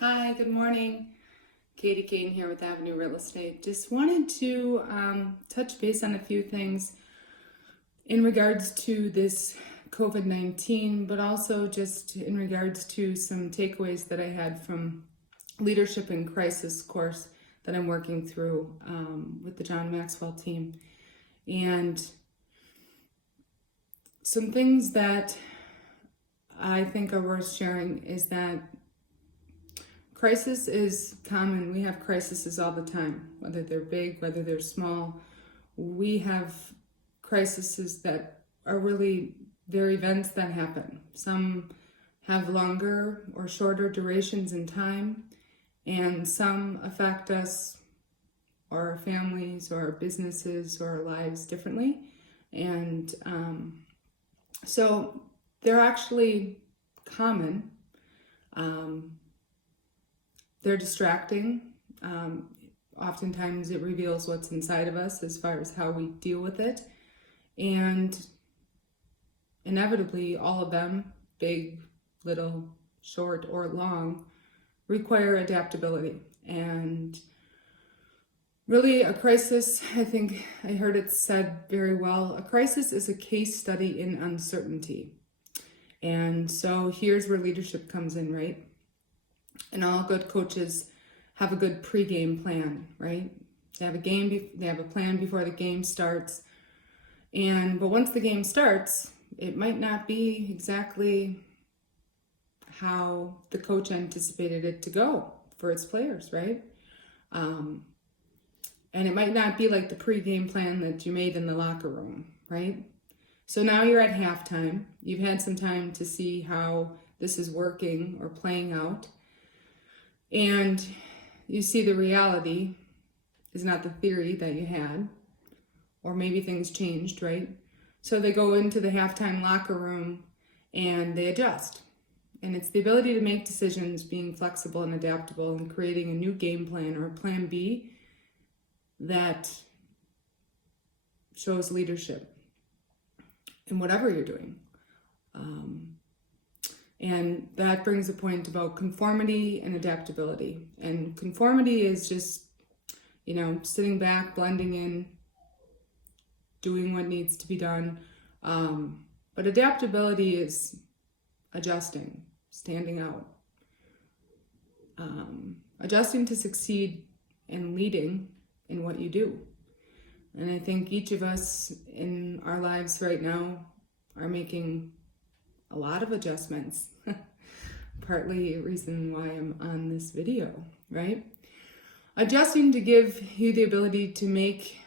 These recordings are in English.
Hi, good morning. Katy Cain here with Avenue Real Estate. Just wanted to touch base on a few things in regards to this COVID-19, but also just in regards to some takeaways that I had from leadership and crisis course that I'm working through with the John Maxwell team. And some things that I think are worth sharing is that crisis is common. We have crises all the time, whether they're big, whether they're small. We have crises that are really, they're events that happen. Some have longer or shorter durations in time, and some affect us or our families or our businesses or our lives differently. And so they're actually common. They're distracting. Oftentimes it reveals what's inside of us as far as how we deal with it. And inevitably, all of them, big, little, short, or long, require adaptability. And really, a crisis, I think I heard it said very well, a crisis is a case study in uncertainty. And so here's where leadership comes in, right? And all good coaches have a good pre-game plan, right? They have a plan before the game starts. But once the game starts, it might not be exactly how the coach anticipated it to go for its players, right? And it might not be like the pre-game plan that you made in the locker room, right? So now you're at halftime. You've had some time to see how this is working or playing out. And you see the reality is not the theory that you had, or maybe things changed, right? So they go into the halftime locker room and they adjust. And it's the ability to make decisions, being flexible and adaptable, and creating a new game plan or a plan B that shows leadership in whatever you're doing. And that brings a point about conformity and adaptability. And conformity is just, sitting back, blending in, doing what needs to be done. But adaptability is adjusting, standing out, adjusting to succeed and leading in what you do. And I think each of us in our lives right now are making a lot of adjustments. Partly a reason why I'm on this video, right? Adjusting to give you the ability to make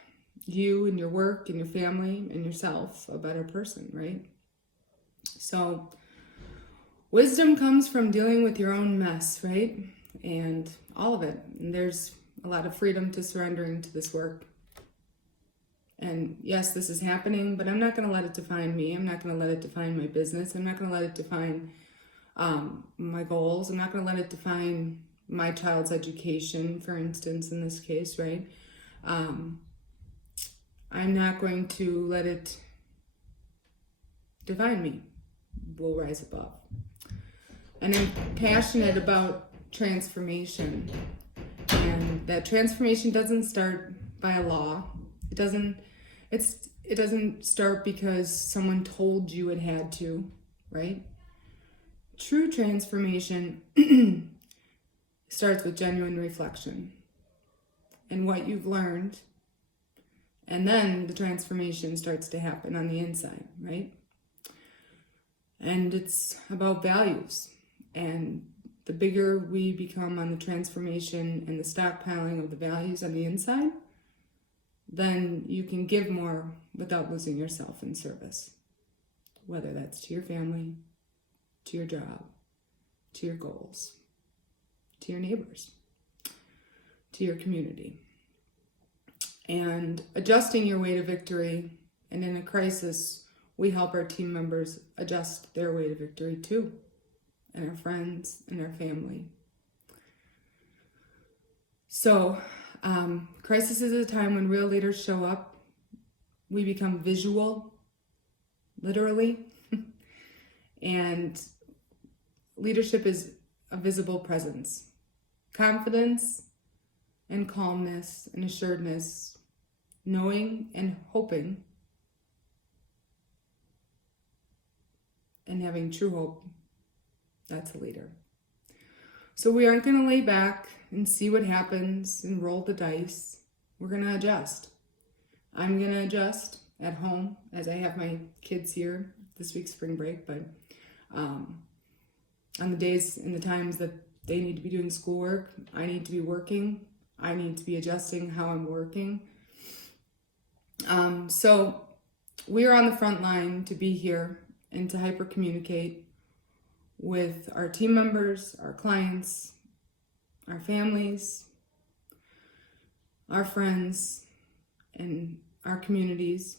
you and your work and your family and yourself a better person, right? So wisdom comes from dealing with your own mess, right? And all of it. And there's a lot of freedom to surrendering to this work. And yes, this is happening, but I'm not going to let it define me. I'm not going to let it define my business. I'm not going to let it define my goals. I'm not going to let it define my child's education, for instance, in this case, right? I'm not going to let it define me. We'll rise above. And I'm passionate about transformation. And that transformation doesn't start by a law. It doesn't start because someone told you it had to, right? True transformation starts with genuine reflection and what you've learned, and then the transformation starts to happen on the inside, right? And it's about values, and the bigger we become on the transformation and the stockpiling of the values on the inside, then you can give more without losing yourself in service, whether that's to your family, to your job, to your goals, to your neighbors, to your community. And adjusting your way to victory, and in a crisis, we help our team members adjust their way to victory too, and our friends and our family. So, crisis is a time when real leaders show up. We become visual, literally, and leadership is a visible presence. confidence and calmness and assuredness, knowing and hoping and having true hope. That's a leader. So we aren't going to lay back and see what happens and roll the dice. We're going to adjust. I'm going to adjust at home as I have my kids here this week's spring break, but on the days and the times that they need to be doing schoolwork, I need to be working. I need to be adjusting how I'm working. So we are on the front line to be here and to hyper communicate with our team members, our clients, our families, our friends, and our communities,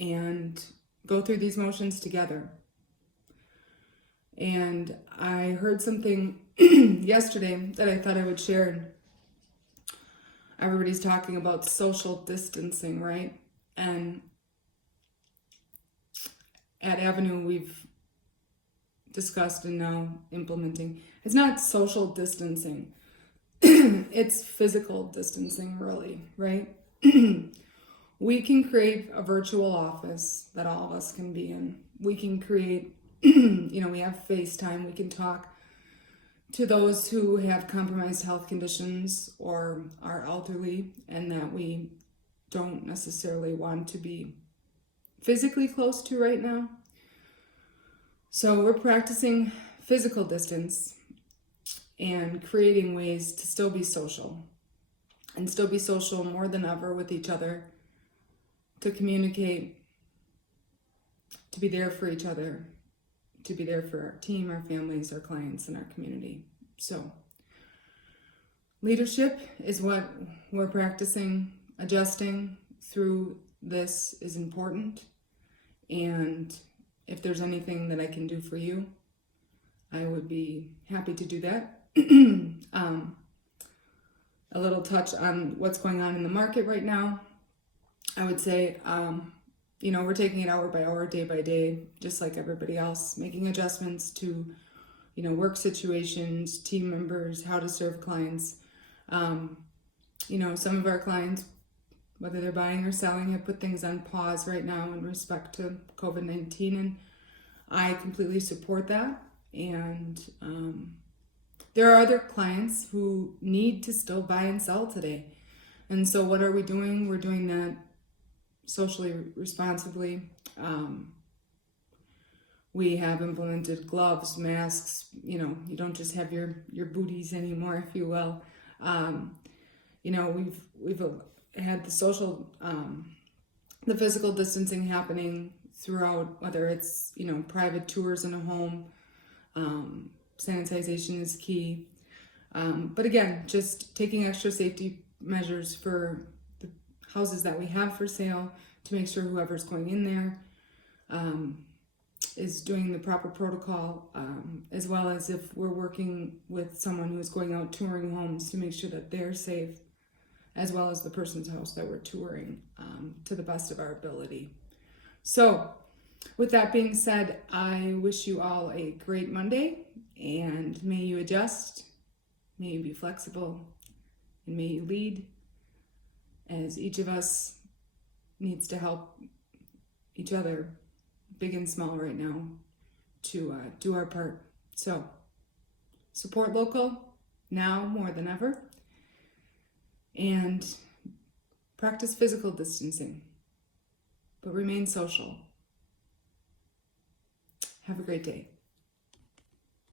and go through these motions together. And I heard something yesterday that I thought I would share. Everybody's talking about social distancing, right? And at Avenue, we've discussed and now implementing. It's not social distancing. It's physical distancing, really, right? We can create a virtual office that all of us can be in. We can create, we have FaceTime. We can talk to those who have compromised health conditions or are elderly and that we don't necessarily want to be physically close to right now. So we're practicing physical distance and creating ways to still be social and still be social more than ever with each other, to communicate, to be there for each other, to be there for our team, our families, our clients, and our community. So leadership is what we're practicing. Adjusting through this is important. And if there's anything that I can do for you, I would be happy to do that. A little touch on what's going on in the market right now. I would say, we're taking it hour by hour, day by day, just like everybody else, making adjustments to, work situations, team members, how to serve clients. Some of our clients, whether they're buying or selling, have put things on pause right now in respect to COVID-19, and I completely support that. And there are other clients who need to still buy and sell today. And so what are we doing? We're doing that socially responsibly. We have implemented gloves, masks. You don't just have your booties anymore, if you will. We've had the social, the physical distancing happening throughout, whether it's, private tours in a home. Sanitization is key. But again, just taking extra safety measures for the houses that we have for sale to make sure whoever's going in there is doing the proper protocol, as well as if we're working with someone who's going out touring homes to make sure that they're safe, as well as the person's house that we're touring, to the best of our ability. So with that being said, I wish you all a great Monday, and may you adjust, may you be flexible, and may you lead, as each of us needs to help each other, big and small right now, to do our part. So support local now more than ever, and practice physical distancing, but remain social. Have a great day.